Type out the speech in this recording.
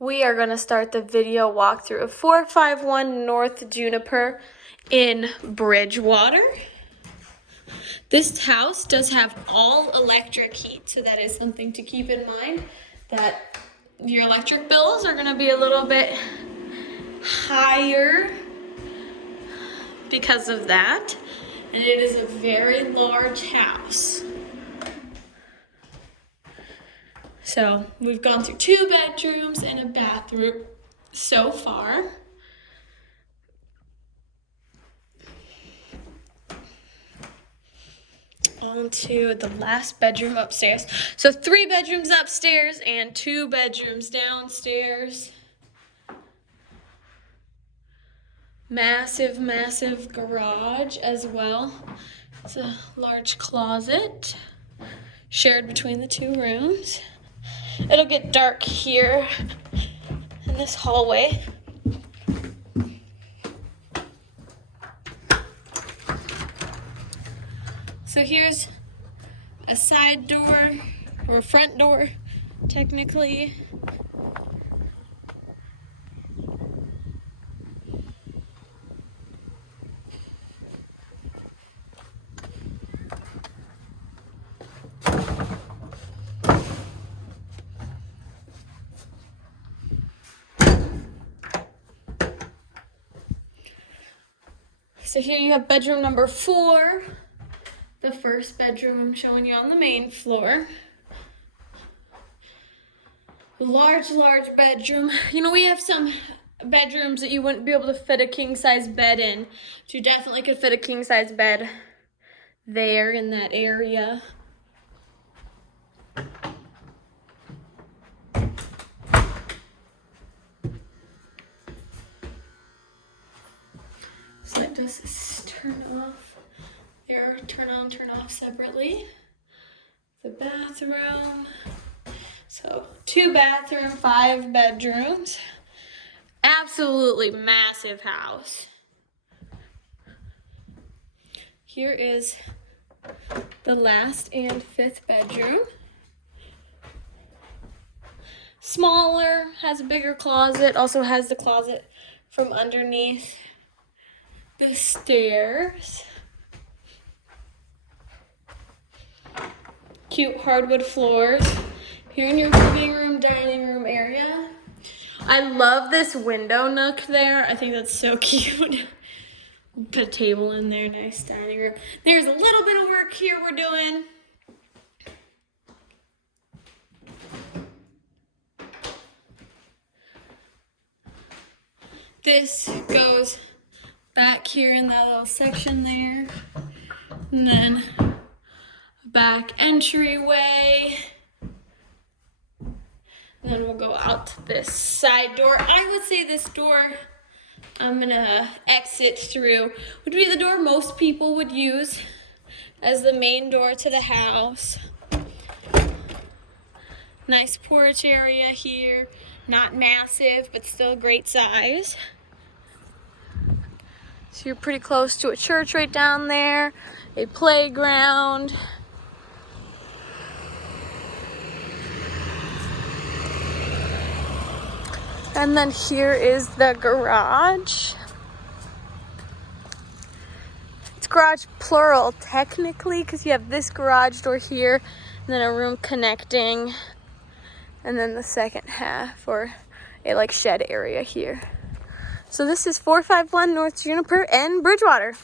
We are going to start the video walkthrough of 451 North Juniper in Bridgewater. This house does have all electric heat, so that is something to keep in mind, that your electric bills are going to be a little bit higher because of that. And it is a very large house. So we've gone through 2 bedrooms and a bathroom so far. On to the last bedroom upstairs. So 3 bedrooms upstairs and 2 bedrooms downstairs. Massive, massive garage as well. It's a large closet shared between the 2 rooms. It'll get dark here in this hallway. So here's a side door, or a front door, technically. So here you have bedroom number 4. The first bedroom I'm showing you on the main floor. Large, large bedroom. You know, we have some bedrooms that you wouldn't be able to fit a king-size bed in. But you definitely could fit a king-size bed there in that area. So that does turn off. There, turn on, turn off separately. The bathroom. So 2 bathroom, 5 bedrooms. Absolutely massive house. Here is the last and 5th bedroom. Smaller, has a bigger closet, also has the closet from underneath the stairs. Cute hardwood floors. Here in your living room, dining room area. I love this window nook there. I think that's so cute. Put a table in there, nice dining room. There's a little bit of work here we're doing. This goes back here in that little section there. And then a back entryway. And then we'll go out to this side door. I would say this door I'm gonna exit through would be the door most people would use as the main door to the house. Nice porch area here. Not massive, but still a great size. So you're pretty close to a church right down there, a playground. And then here is the garage. It's garage plural technically because you have this garage door here and then a room connecting and then the second half or a like shed area here. So this is 451 North Juniper and Bridgewater.